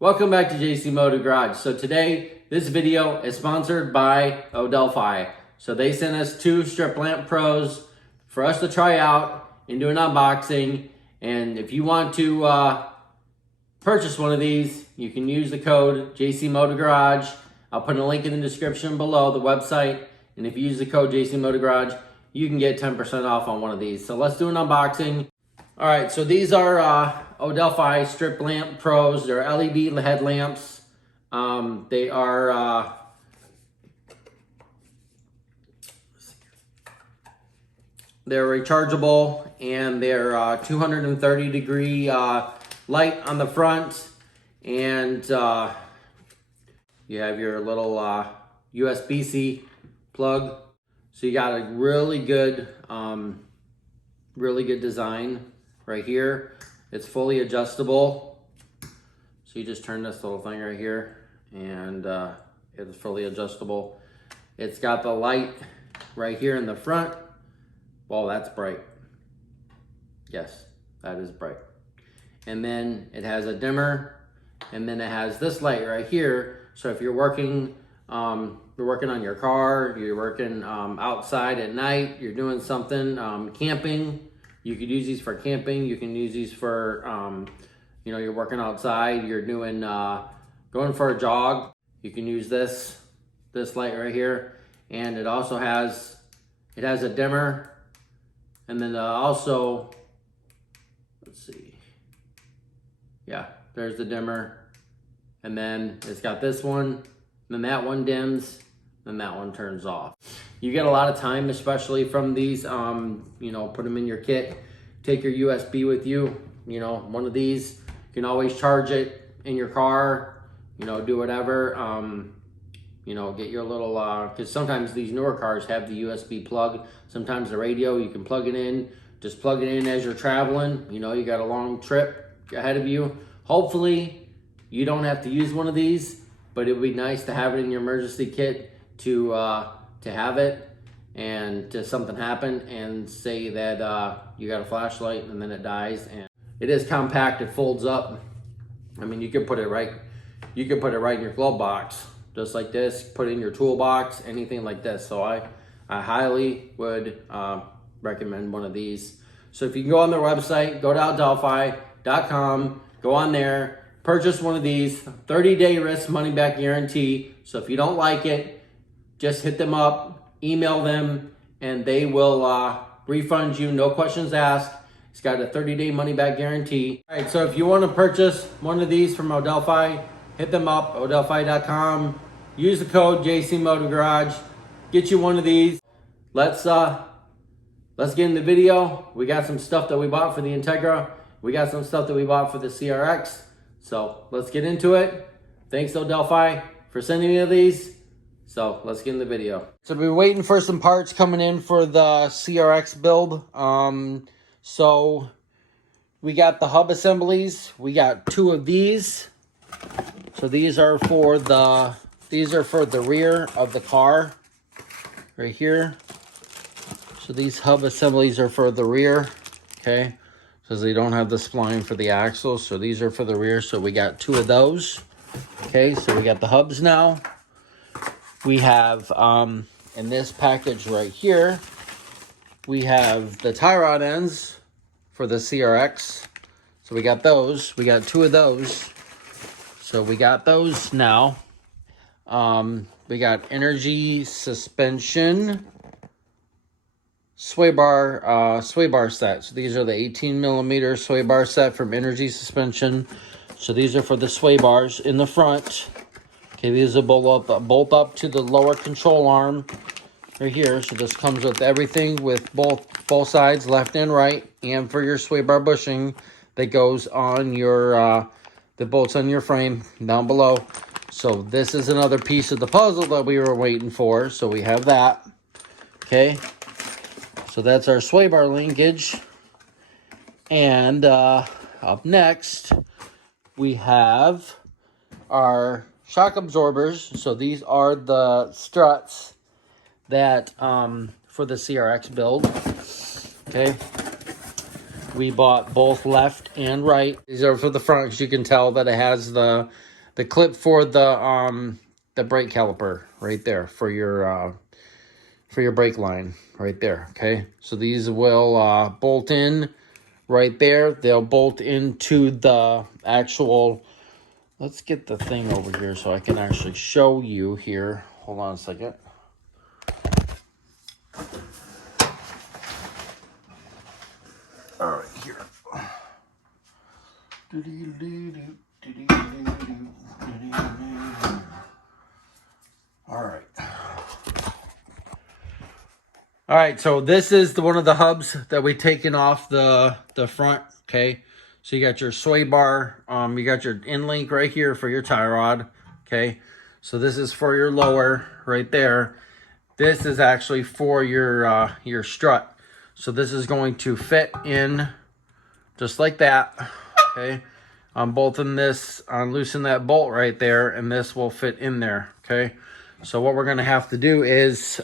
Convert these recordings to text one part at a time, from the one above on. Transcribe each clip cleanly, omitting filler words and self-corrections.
Welcome back to JC Motor Garage. So today, this video is sponsored by Odelfi. So they sent us 2 strip lamp pros for us to try out and do an unboxing. And if you want to purchase one of these, you can use the code JC Motor Garage. I'll put a link in the description below, the website. And if you use the code JC Motor Garage, you can get 10% off on one of these. So let's do an unboxing. All right, so these are Odelfi strip lamp pros. They're LED headlamps. They are they're rechargeable, and they're 230 degree light on the front, and you have your little USB-C plug. So you got a really good design right here. It's fully adjustable. So you just turn this little thing right here and it's fully adjustable. It's got the light right here in the front. Well, that's bright. Yes, that is bright. And then it has a dimmer, and then it has this light right here. So if you're working on your car, you're working outside at night, you're doing something, camping, you could use these for camping. You can use these for, you're working outside, you're doing, going for a jog. You can use this light right here. And it also has, a dimmer. And then also, let's see. Yeah, there's the dimmer. And then it's got this one. Then that one dims. Then that one turns off. You get a lot of time, especially from these, put them in your kit. Take your USB with you, one of these. You can always charge it in your car, do whatever. Get your little, because sometimes these newer cars have the USB plug. Sometimes the radio, you can plug it in. Just plug it in as you're traveling. You got a long trip ahead of you. Hopefully, you don't have to use one of these, but it would be nice to have it in your emergency kit to have it, and to something happen and say that you got a flashlight and then it dies. And it is compact, it folds up. I mean, you could put it right in your glove box, just like this, put it in your toolbox, anything like this. So I highly would recommend one of these. So if you can go on their website, go to Odelfi.com, go on there, purchase one of these, 30-day risk money back guarantee. So if you don't like it, just hit them up, email them, and they will refund you, no questions asked. It's got a 30-day money-back guarantee. All right, so if you want to purchase one of these from Odelfi, hit them up, Odelfi.com. Use the code JC Motor Garage. Get you one of these. Let's get in the video. We got some stuff that we bought for the Integra. We got some stuff that we bought for the CRX. So let's get into it. Thanks, Odelfi, for sending me these. So let's get in the video. So we're waiting for some parts coming in for the CRX build. So we got the hub assemblies. We got 2 of these. So these are for the rear of the car right here. So these hub assemblies are for the rear, okay? Because they don't have the spline for the axles. So these are for the rear. So we got 2 of those. Okay, so we got the hubs now. We have, in this package right here, we have the tie rod ends for the CRX. So we got those. We got 2 of those. So we got those now. We got energy suspension sway bar set. So these are the 18mm sway bar set from Energy Suspension. So these are for the sway bars in the front. Okay, these are bolt up to the lower control arm right here. So this comes with everything with both sides, left and right, and for your sway bar bushing that goes on your that bolts on your frame down below. So this is another piece of the puzzle that we were waiting for. So we have that. Okay, so that's our sway bar linkage. And up next we have our shock absorbers. So these are the struts that for the CRX build. Okay, we bought both left and right. These are for the front, because you can tell that it has the the clip for the brake caliper right there for your brake line right there. Okay, so these will bolt in right there. They'll bolt into the actual. Let's get the thing over here so I can actually show you here. Hold on a second. All right, here. All right. All right, so this is one of the hubs that we taken off the front, okay? So you got your sway bar, you got your end link right here for your tie rod, okay? So this is for your lower right there. This is actually for your strut. So this is going to fit in just like that, okay? I'm bolting this, loosen that bolt right there, and this will fit in there, okay? So what we're gonna have to do is,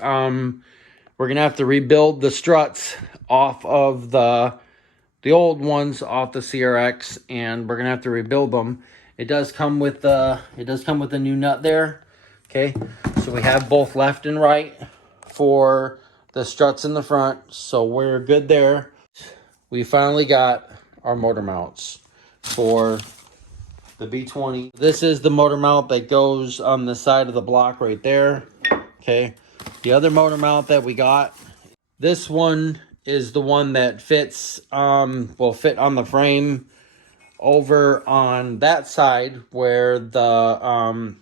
we're gonna have to rebuild the struts off of the old ones off the CRX, and we're gonna have to rebuild them. It does come with a new nut there. Okay, so we have both left and right for the struts in the front, so we're good there. We finally got our motor mounts for the B20. This is the motor mount that goes on the side of the block right there. Okay. The other motor mount that we got, this one is the one that fits, will fit on the frame over on that side where the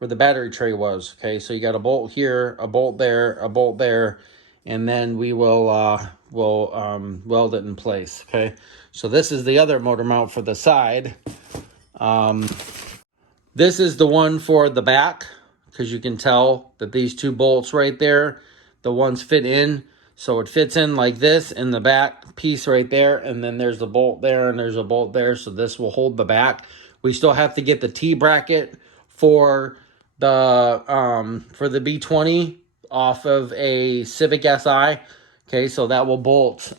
battery tray was. Okay, so you got a bolt here, a bolt there, and then we will weld it in place. Okay, so this is the other motor mount for the side. This is the one for the back, because you can tell that these two bolts right there, the ones fit in. So it fits in like this in the back piece right there. And then there's the bolt there and there's a bolt there. So this will hold the back. We still have to get the T-bracket for the B20 off of a Civic Si. Okay, so that will bolt.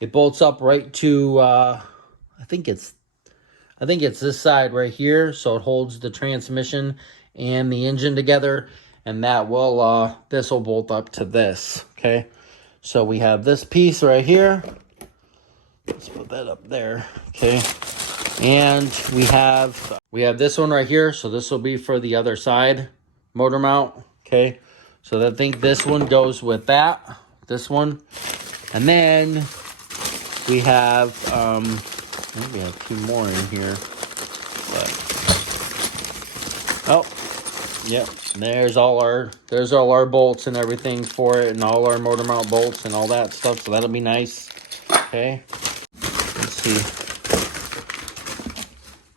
It bolts up right to, I think it's this side right here. So it holds the transmission and the engine together, and that will this will bolt up to this. Okay, so we have this piece right here. Let's put that up there. Okay, and we have this one right here. So this will be for the other side motor mount. Okay, so I think this one goes with that, this one, and then we have maybe I have two more in here, but oh. Yep, there's all our bolts and everything for it, and all our motor mount bolts and all that stuff, so that'll be nice. Okay, let's see.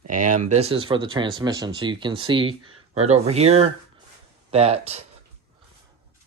And this is for the transmission, so you can see right over here that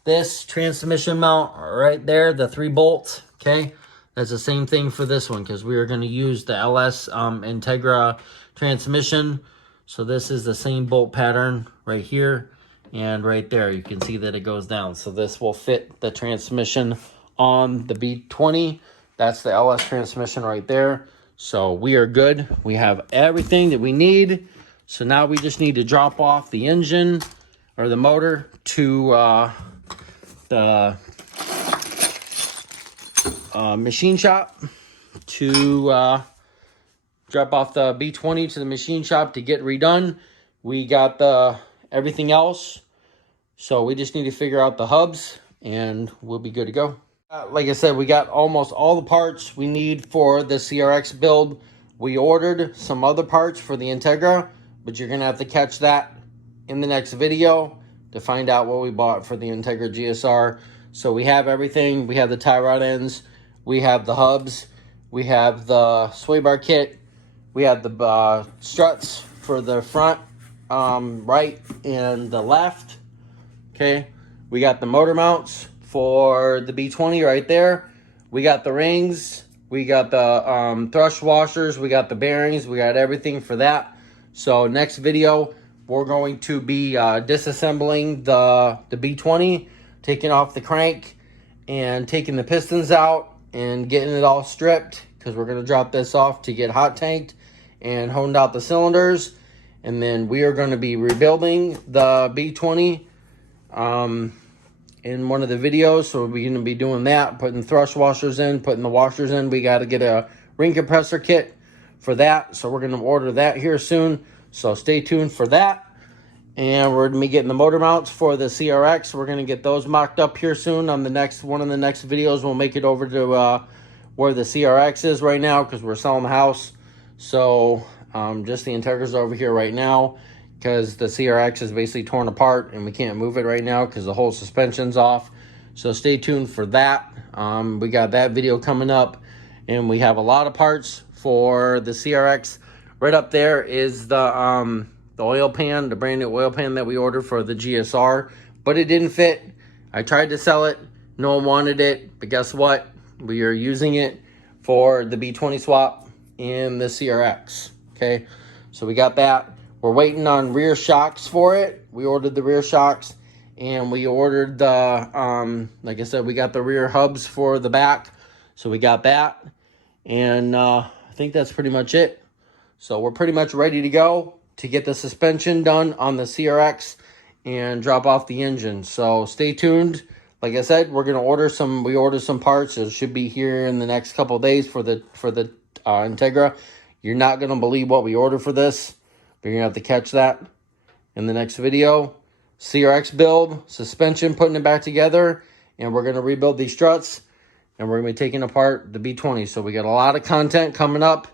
this transmission mount right there, the 3 bolts, okay, that's the same thing for this one, because we are going to use the LS Integra transmission. So this is the same bolt pattern right here and right there. You can see that it goes down. So this will fit the transmission on the B20. That's the LS transmission right there. So we are good. We have everything that we need. So now we just need to drop off the engine or the motor to the machine shop to drop off the B20 to the machine shop to get redone. We got everything else, so we just need to figure out the hubs and we'll be good to go. Like I said, we got almost all the parts we need for the CRX build. We ordered some other parts for the Integra, but you're gonna have to catch that in the next video to find out what we bought for the Integra GSR. So we have everything. We have the tie rod ends, we have the hubs, we have the sway bar kit, we have the struts for the front, right and the left. Okay, we got the motor mounts for the B20 right there. We got the rings, we got the thrust washers, we got the bearings, we got everything for that. So next video, we're going to be disassembling the B20, taking off the crank and taking the pistons out and getting it all stripped, because we're going to drop this off to get hot tanked and honed out the cylinders. And then we are going to be rebuilding the B20 in one of the videos. So we're going to be doing that, putting thrust washers in, putting the washers in. We got to get a ring compressor kit for that. So we're going to order that here soon. So stay tuned for that. And we're going to be getting the motor mounts for the CRX. We're going to get those mocked up here soon. On the next one of the next videos, we'll make it over to where the CRX is right now, because we're selling the house. So just the integras over here right now, because the CRX is basically torn apart and we can't move it right now because the whole suspension's off. So stay tuned for that. We got that video coming up, and we have a lot of parts for the CRX. Right up there is the oil pan, the brand new oil pan that we ordered for the GSR, but it didn't fit. I tried to sell it, no one wanted it, but guess what? We are using it for the B20 swap in the CRX. Okay, so we got that. We're waiting on rear shocks for it. We ordered the rear shocks, and we ordered the, like I said, we got the rear hubs for the back. So we got that, and I think that's pretty much it. So we're pretty much ready to go to get the suspension done on the CRX and drop off the engine. So stay tuned. Like I said, we're going to order some, we ordered some parts. It should be here in the next couple of days for the Integra. You're not going to believe what we ordered for this, but you're going to have to catch that in the next video. CRX build, suspension, putting it back together, and we're going to rebuild these struts, and we're going to be taking apart the B20. So we got a lot of content coming up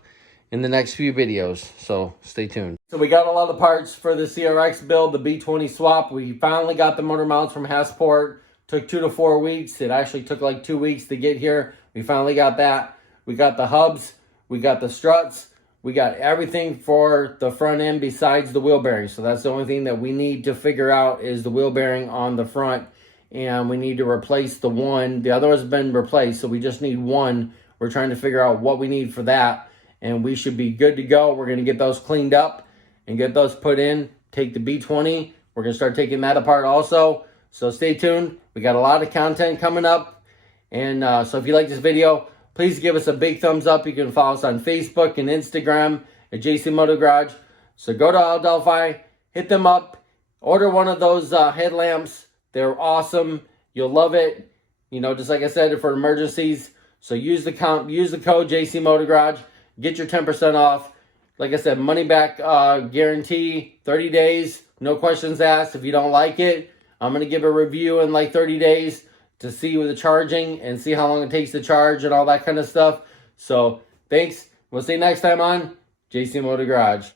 in the next few videos, so stay tuned. So we got a lot of parts for the CRX build, the B20 swap. We finally got the motor mounts from Hasport. Took 2 to 4 weeks. It actually took like 2 weeks to get here. We finally got that. We got the hubs. We got the struts. We got everything for the front end besides the wheel bearing. So that's the only thing that we need to figure out is the wheel bearing on the front. And we need to replace the one. The other has been replaced, so we just need one. We're trying to figure out what we need for that. And we should be good to go. We're going to get those cleaned up and get those put in. Take the B20. We're going to start taking that apart also. So stay tuned. We got a lot of content coming up. And so if you like this video, please give us a big thumbs up. You can follow us on Facebook and Instagram at JC Moto Garage. So go to Odelfi, hit them up, order one of those headlamps. They're awesome. You'll love it. You know, just like I said, for emergencies. So use the code JC Moto Garage. Get your 10% off. Like I said, money back guarantee, 30 days, no questions asked. If you don't like it, I'm going to give a review in like 30 days to see with the charging and see how long it takes to charge and all that kind of stuff. So thanks. We'll see you next time on JC Moto Garage.